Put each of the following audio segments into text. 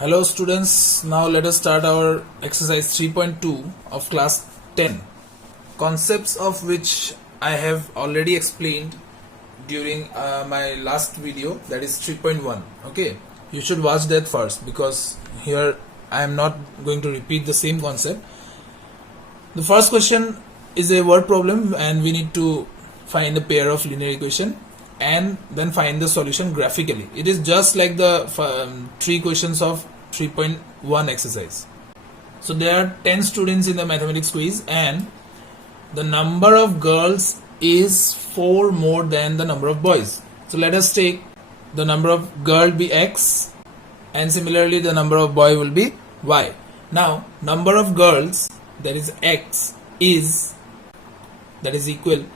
Hello students, now let us start our exercise 3.2 of class 10, concepts of which I have already explained during my last video, that is 3.1. okay, you should watch that first because here I am not going to repeat the same concept. The first question is a word problem and we need to find a pair of linear equation and then find the solution graphically. It is just like the three questions of 3.1 exercise. So there are 10 students in the mathematics quiz and the number of girls is 4 more than the number of boys. So let us take the number of girl be x and similarly the number of boy will be y. Now number of girls, that is x, is equal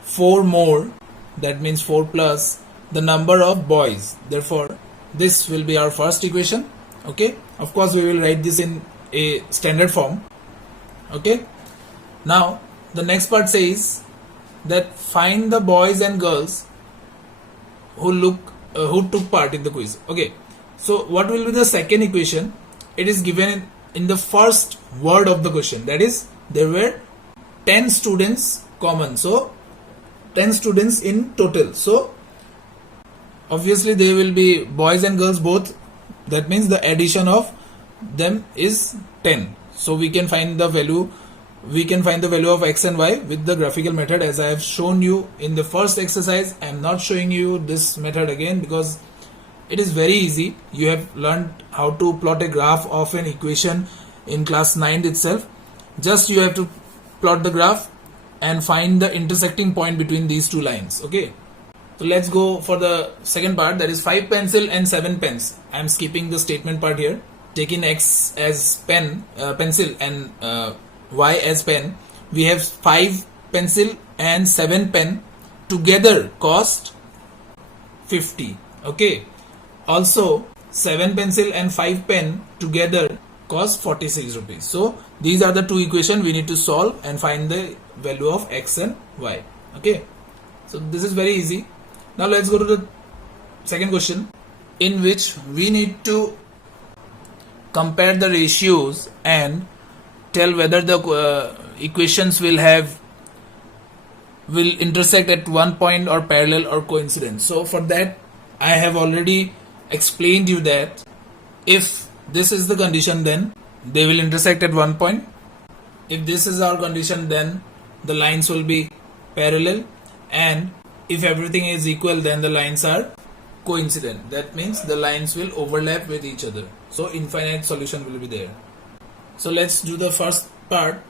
4 more, that means 4 plus the number of boys. Therefore this will be our first equation. Okay, of course we will write this in a standard form. Okay, now the next part says that find the boys and girls who took part in the quiz. Okay, so what will be the second equation? It is given in the first word of the question, that is there were 10 students common, so 10 students in total, so obviously there will be boys and girls both, that means the addition of them is 10. So we can find the value of x and y with the graphical method as I have shown you in the first exercise. I am not showing you this method again because it is very easy. You have learned how to plot a graph of an equation in class 9 itself. Just you have to plot the graph and find the intersecting point between these two lines. Okay, so let's go for the second part, that is 5 pencil and 7 pens. I am skipping the statement part here, taking x as pencil and y as pen. We have 5 pencil and 7 pen together cost 50. Okay, also 7 pencil and 5 pen together cost 46 rupees. So these are the two equations we need to solve and find the value of x and y. Okay, so this is very easy. Now let's go to the second question, in which we need to compare the ratios and tell whether the equations will intersect at one point or parallel or coincident. So for that I have already explained you that if this is the condition, then they will intersect at one point. If this is our condition, then the lines will be parallel, and if everything is equal, then the lines are coincident. That means the lines will overlap with each other. So infinite solution will be there. So let's do the first part.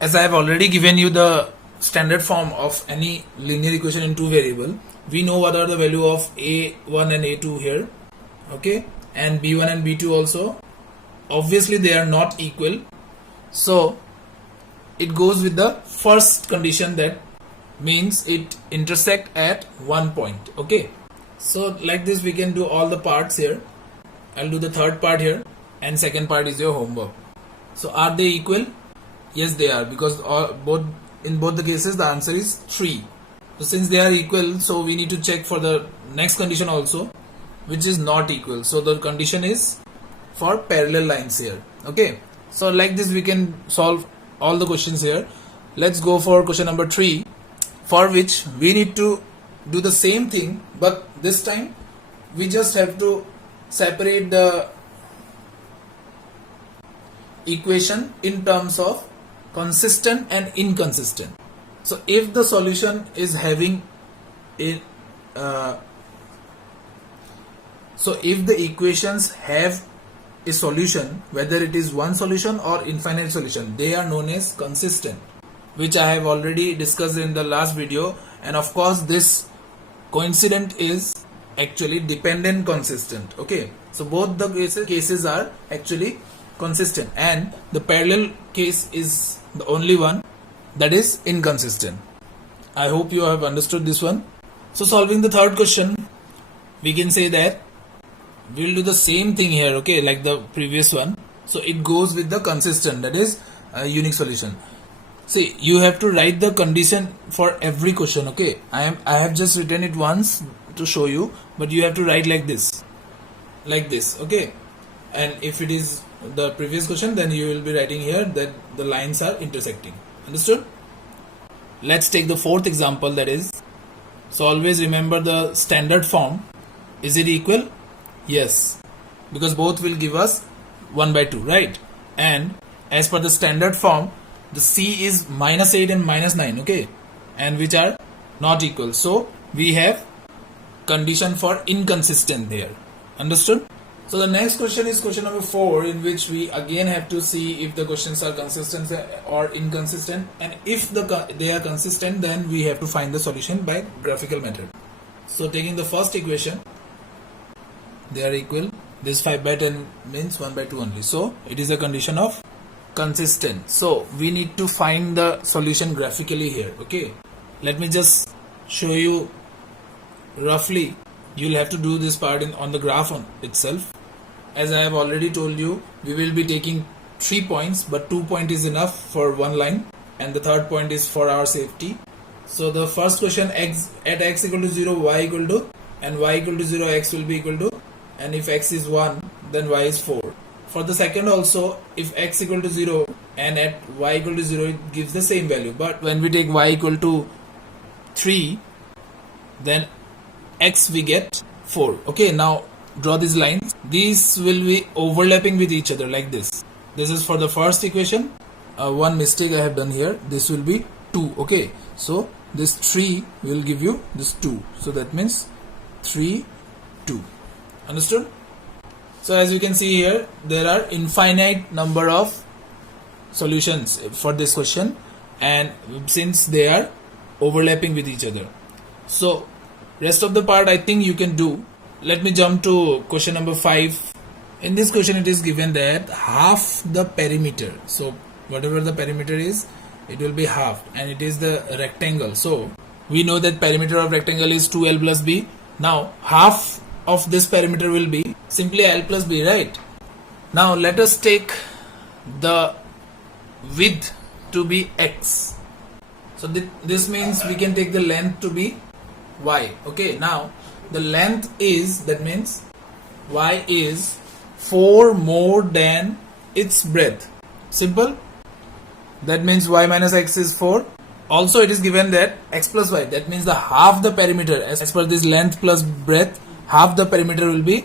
As I have already given you the standard form of any linear equation in two variable, we know what are the value of a1 and a2 here. Okay, and b1 and b2 also. Obviously they are not equal, so it goes with the first condition, that means it intersect at one point. Okay, so like this we can do all the parts here. I'll do the third part here and second part is your homework. So are they equal? Yes, they are, because in both the cases the answer is 3. So since they are equal, so we need to check for the next condition also, which is not equal. So the condition is for parallel lines here. Okay, so like this we can solve all the questions here. Let's go for question number 3, for which we need to do the same thing, but this time we just have to separate the equation in terms of consistent and inconsistent. So if the solution is having a so if the equations have a solution, whether it is one solution or infinite solution, they are known as consistent, which I have already discussed in the last video. And of course this coincident is actually dependent consistent. Okay, so both the cases are actually consistent, and the parallel case is the only one that is inconsistent. I hope you have understood this one. So solving the third question, we can say that we will do the same thing here, okay, like the previous one. So it goes with the consistent, that is a unique solution. See, you have to write the condition for every question. Okay, I have just written it once to show you, but you have to write like this. Okay, and if it is the previous question, then you will be writing here that the lines are intersecting. Understood? Let's take the fourth example, that is, so always remember the standard form. Is it equal? Yes, because both will give us 1 by 2, right? And as per the standard form, the C is -8 and -9, okay, and which are not equal. So we have condition for inconsistent there. Understood? So the next question is question number 4, in which we again have to see if the questions are consistent or inconsistent, and if they are consistent, then we have to find the solution by graphical method. So taking the first equation, they are equal. This 5 by 10 means 1 by 2 only. So it is a condition of consistent. So we need to find the solution graphically here. Okay, let me just show you roughly. You'll have to do this part on the graph itself. As I have already told you, we will be taking 3 points, but 2 points is enough for one line, and the third point is for our safety. So the first question, at x equal to 0, y equal to, and y equal to 0, x will be equal to, and if x is 1, then y is 4. For the second also, if x equal to 0 and at y equal to 0, it gives the same value. But when we take y equal to 3, then x we get 4. Okay, now draw these lines. These will be overlapping with each other like this. This is for the first equation. One mistake I have done here. This will be 2. Okay, so this 3 will give you this 2. So that means 3, 2. Understood? So as you can see here, there are infinite number of solutions for this question, and since they are overlapping with each other, so rest of the part I think you can do. Let me jump to question number 5. In this question it is given that half the perimeter, so whatever the perimeter is, it will be half, and it is the rectangle. So we know that perimeter of rectangle is 2l plus b. Now half of this perimeter will be simply l plus b, right? Now let us take the width to be x. So this means we can take the length to be y. Okay, now the length is, that means y is 4 more than its breadth. Simple. That means y minus x is 4. Also it is given that x plus y, that means the half the perimeter, as per this length plus breadth, half the perimeter will be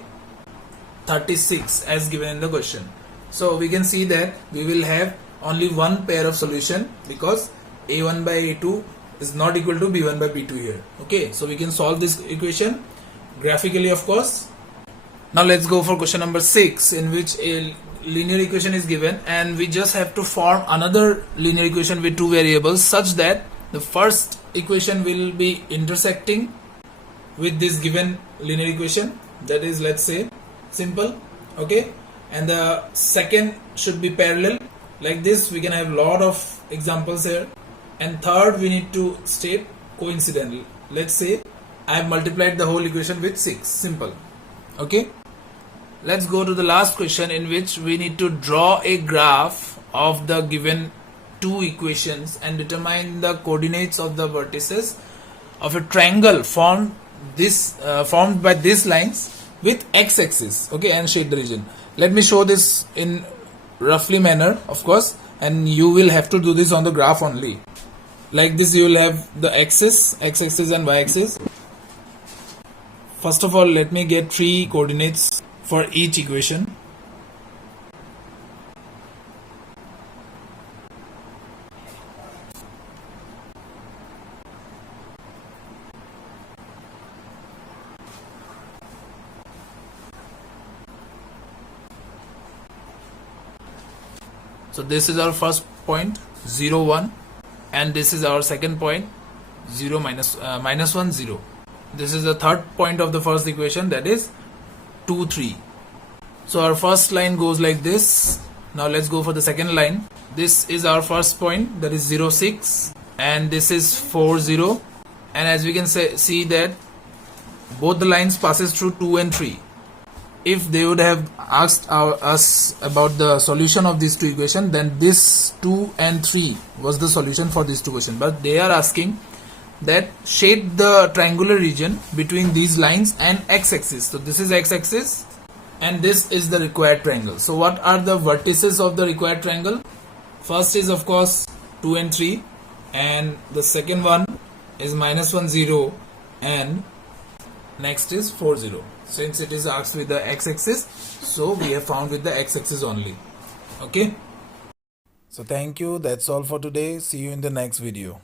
36 as given in the question. So we can see that we will have only one pair of solution, because a1 by a2 is not equal to b1 by b2 here. Okay, so we can solve this equation graphically, of course. Now let's go for question number 6, in which a linear equation is given, and we just have to form another linear equation with two variables, such that the first equation will be intersecting with this given linear equation, that is, let's say, simple. Okay, and the second should be parallel. Like this we can have lot of examples here. And third, we need to state coincidentally. Let's say I have multiplied the whole equation with 6. Simple. Okay. Let's go to the last question, in which we need to draw a graph of the given two equations and determine the coordinates of the vertices of a triangle formed by these lines with x-axis. Okay, and shade the region. Let me show this in roughly manner, of course, and you will have to do this on the graph only. Like this, you will have the x-axis and y-axis. First of all, let me get 3 coordinates for each equation. So this is our first point, 0, 1, and this is our second point, 0, minus 1, 0. This is the third point of the first equation, that is 2, 3. So our first line goes like this. Now let's go for the second line. This is our first point, that is 0, 6, and this is 4, 0. And as we can see that both the lines passes through 2 and 3. If they would have asked us about the solution of these two equations, then this 2 and 3 was the solution for these two questions. But they are asking that shade the triangular region between these lines and x-axis. So this is x-axis and this is the required triangle. So what are the vertices of the required triangle? First is of course 2 and 3, and the second one is -1 0, and next is 4 0. Since it is asked with the x-axis, so we have found with the x-axis only. Okay, so thank you, that's all for today. See you in the next video.